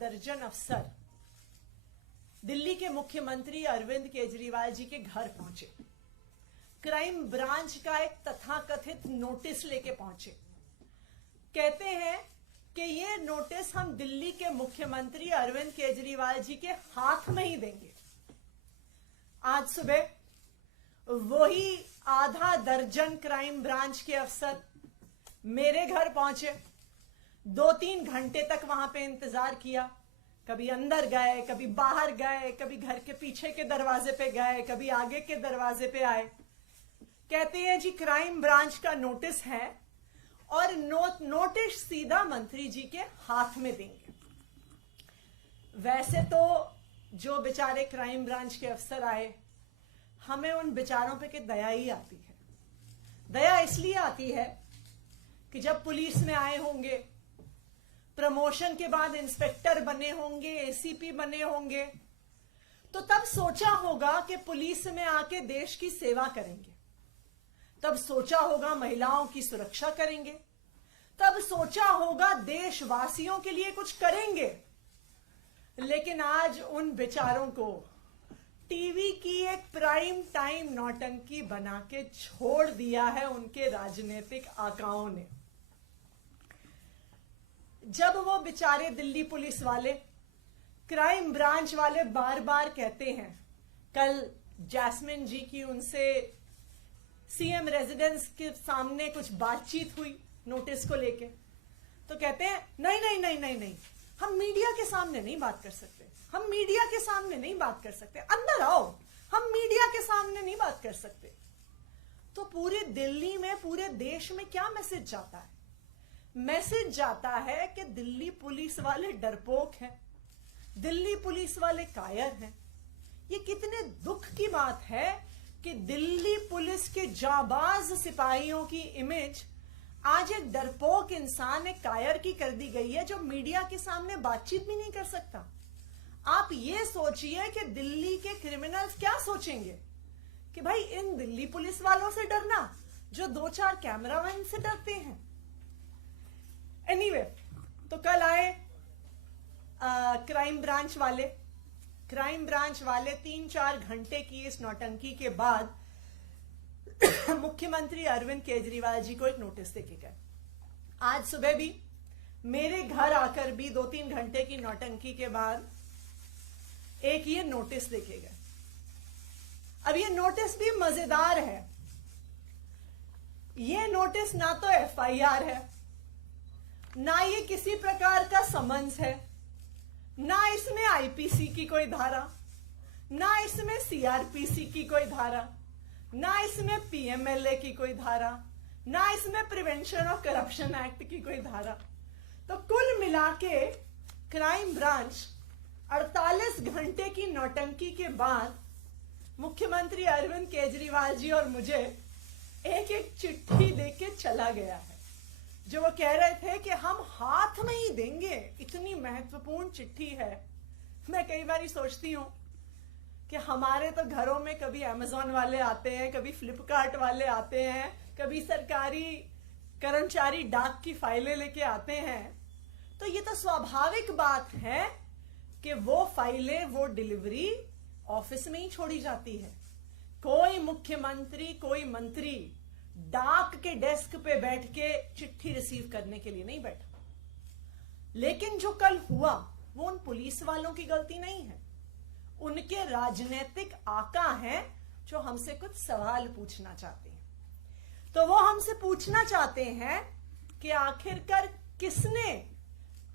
दर्जन अफसर दिल्ली के मुख्यमंत्री अरविंद केजरीवाल जी के घर पहुंचे। क्राइम ब्रांच का एक तथाकथित नोटिस लेके पहुंचे। कहते हैं कि ये नोटिस हम दिल्ली के मुख्यमंत्री अरविंद केजरीवाल जी के हाथ में ही देंगे। आज सुबह वही आधा दर्जन क्राइम ब्रांच के अफसर मेरे घर पहुंचे। 2-3 घंटे तक वहां पे इंतजार किया। कभी अंदर गए, कभी बाहर गए, कभी घर के पीछे के दरवाजे पे गए, कभी आगे के दरवाजे पे आए। कहते हैं जी क्राइम ब्रांच का नोटिस है और नोटिस सीधा मंत्री जी के हाथ में देंगे। वैसे तो जो बेचारे क्राइम ब्रांच के अफसर आए, हमें उन बेचारों पे की दया ही आती है। दया इसलिए आती है कि जब पुलिस में आए होंगे, प्रमोशन के बाद इंस्पेक्टर बने होंगे, एसीपी बने होंगे, तो तब सोचा होगा कि पुलिस में आके देश की सेवा करेंगे। तब सोचा होगा महिलाओं की सुरक्षा करेंगे। तब सोचा होगा देशवासियों के लिए कुछ करेंगे। लेकिन आज उन बेचारों को टीवी की एक प्राइम टाइम नौटंकी बना के छोड़ दिया है उनके राजनीतिक आकाओं ने। जब वो बेचारे दिल्ली पुलिस वाले, क्राइम ब्रांच वाले बार बार कहते हैं, कल जैस्मिन जी की उनसे सीएम रेजिडेंस के सामने कुछ बातचीत हुई नोटिस को लेके, तो कहते हैं नहीं नहीं नहीं नहीं नहीं, हम मीडिया के सामने नहीं बात कर सकते, हम मीडिया के सामने नहीं बात कर सकते, अंदर आओ, हम मीडिया के सामने नहीं बात कर सकते। तो पूरे दिल्ली में, पूरे देश में क्या मैसेज जाता है? मैसेज जाता है कि दिल्ली पुलिस वाले डरपोक हैं, दिल्ली पुलिस वाले कायर हैं। ये कितने दुख की बात है कि दिल्ली पुलिस के जाबाज सिपाहियों की इमेज आज एक डरपोक इंसान, एक कायर की कर दी गई है, जो मीडिया के सामने बातचीत भी नहीं कर सकता। आप ये सोचिए कि दिल्ली के क्रिमिनल्स क्या सोचेंगे कि भाई इन दिल्ली पुलिस वालों से डरना जो 2-4 कैमरामैन से डरते हैं। एनीवे, तो कल आए क्राइम ब्रांच वाले 3-4 घंटे की इस नौटंकी के बाद मुख्यमंत्री अरविंद केजरीवाल जी को एक नोटिस देके गए। आज सुबह भी मेरे घर आकर भी 2-3 घंटे की नौटंकी के बाद एक ये नोटिस देके गए। अब ये नोटिस भी मजेदार है। ये नोटिस ना तो एफआईआर है, ना ये किसी प्रकार का समन्स है, ना इसमें आईपीसी की कोई धारा, ना इसमें सीआरपीसी की कोई धारा, ना इसमें पीएमएलए की कोई धारा, ना इसमें प्रिवेंशन ऑफ करप्शन एक्ट की कोई धारा। तो कुल मिला के क्राइम ब्रांच 48 घंटे की नौटंकी के बाद मुख्यमंत्री अरविंद केजरीवाल जी और मुझे एक एक चिट्ठी देके चला गया है, जो वो कह रहे थे कि हम हाथ में ही देंगे। इतनी महत्वपूर्ण चिट्ठी है। मैं कई बार सोचती हूं कि हमारे तो घरों में कभी अमेजोन वाले आते हैं, कभी फ्लिपकार्ट वाले आते हैं, कभी सरकारी कर्मचारी डाक की फाइलें लेके आते हैं। तो ये तो स्वाभाविक बात है कि वो फाइलें, वो डिलीवरी ऑफिस में ही छोड़ी जाती है। कोई मुख्यमंत्री, कोई मंत्री डाक के डेस्क पे बैठ के चिट्ठी रिसीव करने के लिए नहीं बैठा। लेकिन जो कल हुआ वो उन पुलिस वालों की गलती नहीं है, उनके राजनीतिक आका हैं जो हमसे कुछ सवाल पूछना चाहते हैं। तो वो हमसे पूछना चाहते हैं कि आखिरकार किसने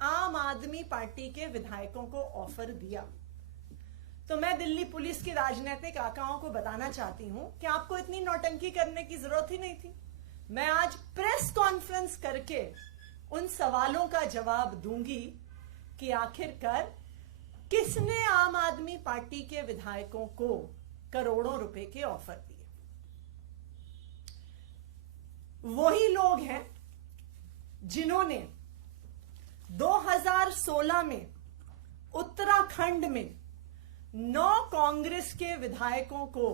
आम आदमी पार्टी के विधायकों को ऑफर दिया। तो मैं दिल्ली पुलिस के राजनीतिक आकाओं को बताना चाहती हूं कि आपको इतनी नौटंकी करने की जरूरत ही नहीं थी। मैं आज प्रेस कॉन्फ्रेंस करके उन सवालों का जवाब दूंगी कि आखिरकार किसने आम आदमी पार्टी के विधायकों को करोड़ों रुपए के ऑफर दिए। वही लोग हैं जिन्होंने 2016 में उत्तराखंड में 9 कांग्रेस के विधायकों को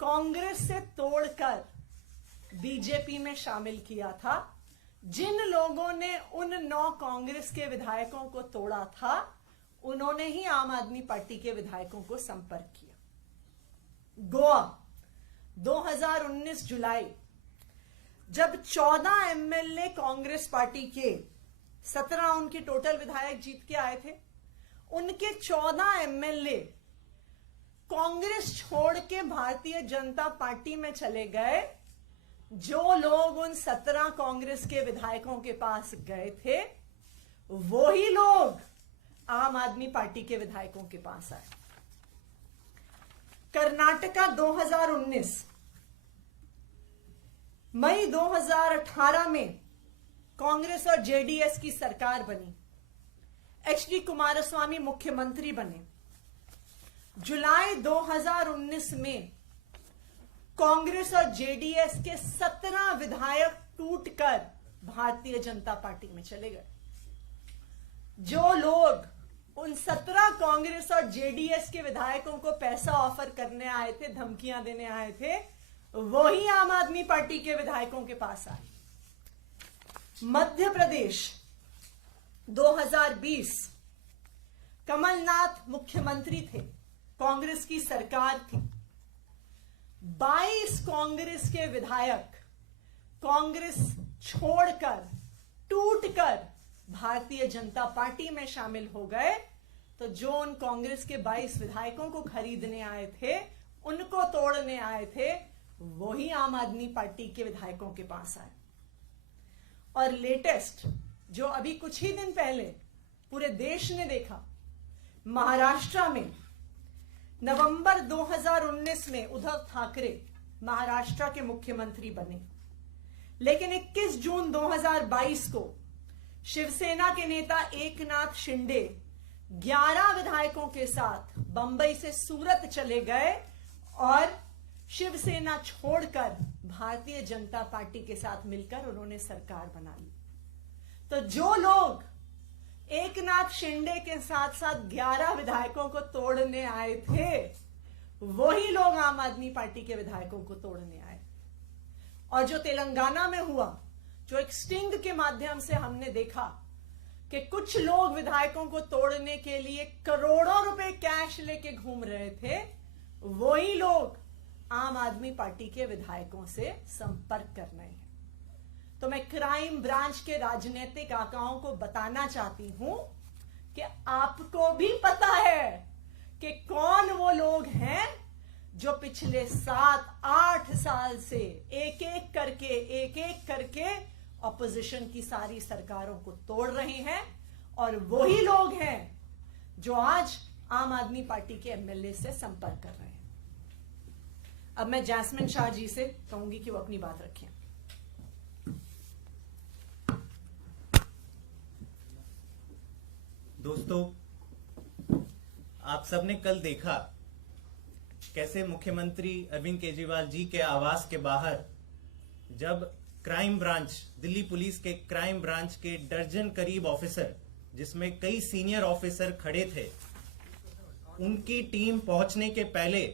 कांग्रेस से तोड़कर बीजेपी में शामिल किया था, जिन लोगों ने उन 9 कांग्रेस के विधायकों को तोड़ा था, उन्होंने ही आम आदमी पार्टी के विधायकों को संपर्क किया। गोवा 2019 जुलाई, जब 14 एमएलए कांग्रेस पार्टी के 17 उनके टोटल विधायक जीत के आए थे, उनके 14 एमएलए कांग्रेस छोड़ के भारतीय जनता पार्टी में चले गए। जो लोग उन 17 कांग्रेस के विधायकों के पास गए थे, वही लोग आम आदमी पार्टी के विधायकों के पास आए। कर्नाटका 2019, मई 2018 में कांग्रेस और जेडीएस की सरकार बनी। एचडी कुमारस्वामी मुख्यमंत्री बने। जुलाई 2019 में कांग्रेस और जेडीएस के 17 विधायक टूटकर भारतीय जनता पार्टी में चले गए। जो लोग उन 17 कांग्रेस और जेडीएस के विधायकों को पैसा ऑफर करने आए थे, धमकियां देने आए थे, वही आम आदमी पार्टी के विधायकों के पास आए। मध्य प्रदेश 2020, कमलनाथ मुख्यमंत्री थे, कांग्रेस की सरकार थी। 22 कांग्रेस के विधायक कांग्रेस छोड़कर, टूटकर भारतीय जनता पार्टी में शामिल हो गए। तो जो उन कांग्रेस के 22 विधायकों को खरीदने आए थे, उनको तोड़ने आए थे, वही आम आदमी पार्टी के विधायकों के पास आए। और लेटेस्ट, जो अभी कुछ ही दिन पहले पूरे देश ने देखा, महाराष्ट्र में नवंबर 2019 में उद्धव ठाकरे महाराष्ट्र के मुख्यमंत्री बने। लेकिन 21 जून 2022 को शिवसेना के नेता एकनाथ शिंदे 11 विधायकों के साथ बंबई से सूरत चले गए और शिवसेना छोड़कर भारतीय जनता पार्टी के साथ मिलकर उन्होंने सरकार बना ली। तो जो लोग एकनाथ शिंदे के साथ साथ 11 विधायकों को तोड़ने आए थे, वही लोग आम आदमी पार्टी के विधायकों को तोड़ने आए। और जो तेलंगाना में हुआ, जो एक स्टिंग के माध्यम से हमने देखा कि कुछ लोग विधायकों को तोड़ने के लिए करोड़ों रुपए कैश लेके घूम रहे थे, वही लोग आम आदमी पार्टी के विधायकों से संपर्क कर रहे हैं। तो मैं क्राइम ब्रांच के राजनीतिक आकाओं को बताना चाहती हूं कि आपको भी पता है कि कौन वो लोग हैं जो पिछले 7-8 साल से एक एक करके ऑपोजिशन की सारी सरकारों को तोड़ रहे हैं। और वही लोग हैं जो आज आम आदमी पार्टी के एमएलए से संपर्क कर रहे हैं। अब मैं जैस्मिन शाह जी से कहूंगी कि वो अपनी बात रखें। दोस्तों, आप सबने कल देखा कैसे मुख्यमंत्री अरविंद केजरीवाल जी के आवास के बाहर जब क्राइम ब्रांच, दिल्ली पुलिस के क्राइम ब्रांच के दर्जन करीब ऑफिसर, जिसमें कई सीनियर ऑफिसर खड़े थे, उनकी टीम पहुंचने के पहले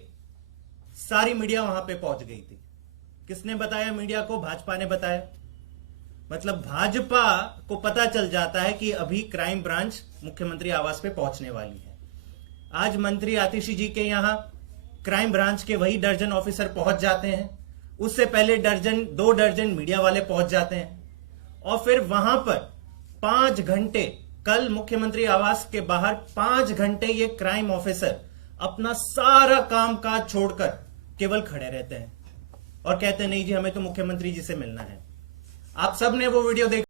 सारी मीडिया वहां पे पहुंच गई थी। किसने बताया मीडिया को? भाजपा ने बताया। मतलब भाजपा को पता चल जाता है कि अभी क्राइम ब्रांच मुख्यमंत्री आवास पे पहुंचने वाली है। आज मंत्री आतिशी जी के यहां क्राइम ब्रांच के वही दर्जन ऑफिसर पहुंच जाते हैं। उससे पहले 2 दर्जन मीडिया वाले पहुंच जाते हैं और फिर वहां पर 5 घंटे, कल मुख्यमंत्री आवास के बाहर 5 घंटे ये क्राइम ऑफिसर अपना सारा काम काज छोड़कर केवल खड़े रहते हैं और कहते हैं नहीं जी, हमें तो मुख्यमंत्री जी से मिलना है। आप सब ने वो वीडियो देखा।